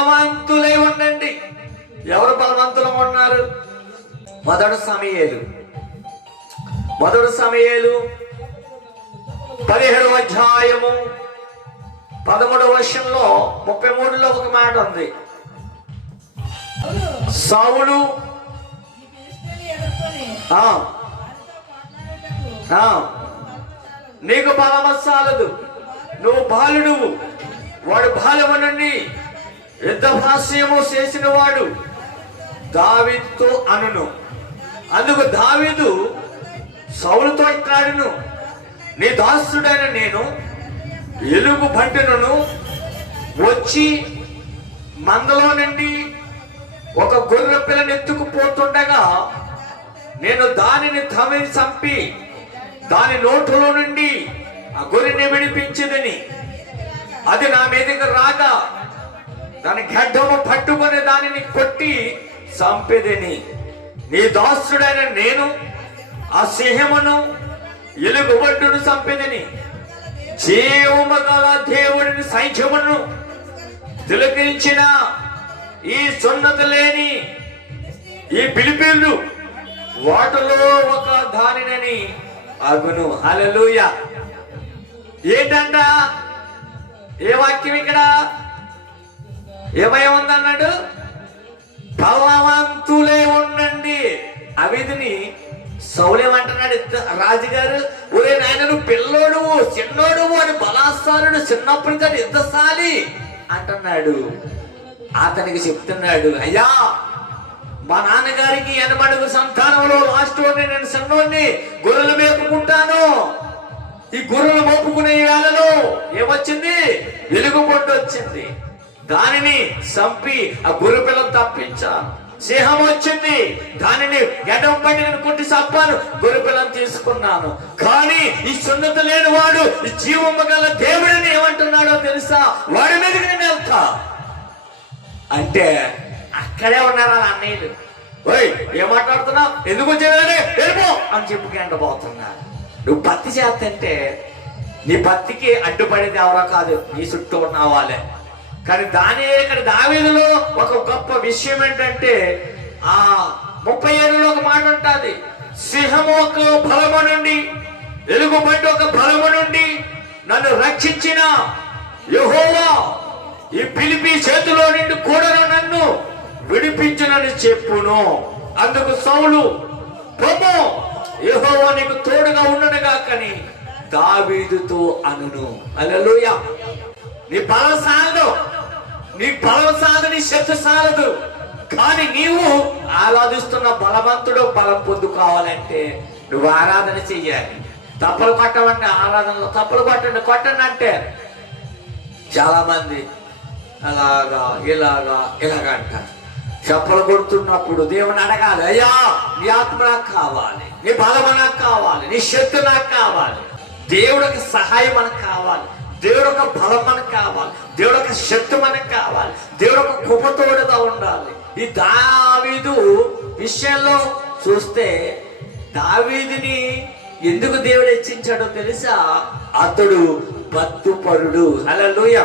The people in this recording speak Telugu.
బలవంతులై ఉండండి. ఎవరు బలవంతులుగా ఉన్నారు? మొదటి సమూయేలు 17వ అధ్యాయము 13వ వచనంలో 33లో ఒక మాట ఉంది. సౌలు నీకు బలము చాలదు, నువ్వు బాలుడు, వాడు బాలమునండి యుద్ధ భాష్యము చేసిన వాడు దావీదుతో అనును. అందుకు దావీదు సౌలుతో ఇట్లాడును, నీ దాసుడైన నేను ఎలుగు బంటును వచ్చి మందలో నుండి ఒక గొర్రె పిల్లని ఎత్తుకుపోతుండగా నేను దానిని చంపి దాని నోటులో నుండి ఆ గొర్రెని విడిపించదని, అది నా మీదకి రాగా దాని గడ్డము పట్టుకొని దానిని కొట్టి చంపేదని. నీ దాసుడైన నేను ఆ సింహమును ఎలుగుబంటును చంపేదని, జీవము గల దేవుడిని సైన్యమును తిలకించిన ఈ సున్నతి లేని ఈ పిలిపిళ్ళు వాటిలో ఒక దానినని అగును. హల్లెలూయా. ఏంటంట? ఏ వాక్యం ఇక్కడ? ఏమై ఉందన్నాడు? బలవంతులే ఉండండి. అవిధిని సౌలేమంటున్నాడు రాజుగారు, ఒరే నాయన నువ్వు పిల్లోడు, చిన్నోడు అని బలాస్తానుడు, చిన్నప్పటి నుంచి యుద్ధశాలి అంటున్నాడు. అతనికి చెప్తున్నాడు, అయ్యా మా నాన్నగారికి 80 సంతానంలో లాస్ట్ నేను చిన్నోడిని గొర్రెలు మేపుకుంటాను. ఈ గొర్రెలు మోపుకునే వేళలో ఏమొచ్చింది? వెలుగుబొట్టు వచ్చింది. దానిని చంపి ఆ గొర్రె పిల్లను తప్పించాను. సింహం వచ్చింది, దానిని గడ్డం పట్టి నేను కొట్టి చంపాను, గొర్రె పిల్లను తీసుకున్నాను. కానీ ఈ సున్నత లేని వాడు, ఈ జీవము గల దేవుడిని ఏమంటున్నాడో తెలుసా? వాడి మీదకి నేను వెళ్తా అంటే అక్కడే ఉన్నారు వాళ్ళ అన్నయ్యలు. ఓయ్ ఏం మాట్లాడుతున్నావు, ఎందుకు వచ్చేవాడే వెళ్ళిపో అని చెప్పి గంటపోతున్నారు. నువ్వు భక్తి చేస్తంటే నీ భక్తికి అడ్డుపడేది ఎవరో కాదు, నీ చుట్టూ ఉన్న వాళ్ళే. కానీ ఇక్కడ దావీదులో ఒక గొప్ప విషయం ఏంటంటే ఆ 37లో ఒక మాట ఉంటుంది, సింహము ఒక బలము నుండి, ఎలుగుబంటి ఒక బలము నుండి నన్ను రక్షించిన యెహోవా ఈ ఫిలిప్పీ చేతిలో నుండి కూడా నన్ను విడిపించునని చెప్పును. అందుకు సౌలు, పొమ్ము యెహోవా నీకు తోడుగా ఉండనుగా కానీ దావీదుతో అనును. హల్లెలూయా. నీ బలం సాలదు, నీ శక్తి సాలదు. కానీ నీవు ఆరాధిస్తున్న బలవంతుడు బలం పొందుకోవాలంటే నువ్వు ఆరాధన చెయ్యాలి. తప్పులు కొట్టమంటే ఆరాధనలో తప్పులు కొట్టండి అంటే చాలా మంది అలాగా ఇలాగా అంటారు. చెప్పులు కొడుతున్నప్పుడు దేవుని అడగాలి, అయ్యా నీ ఆత్మ నాకు కావాలి, నీ బలం నాకు కావాలి, నీ శక్తి నాకు కావాలి, దేవుడికి సహాయం మనకు కావాలి, దేవుడు ఒక బలం మనకు కావాలి, దేవుడు ఒక శక్తి మనకు కావాలి, దేవుడు ఒక కృపతోడుగా ఉండాలి. ఈ దావీదు విషయంలో చూస్తే దావీదుని ఎందుకు దేవుడు హెచ్చించాడో తెలుసా? అతడు భక్తిపరుడు. హల్లెలూయా.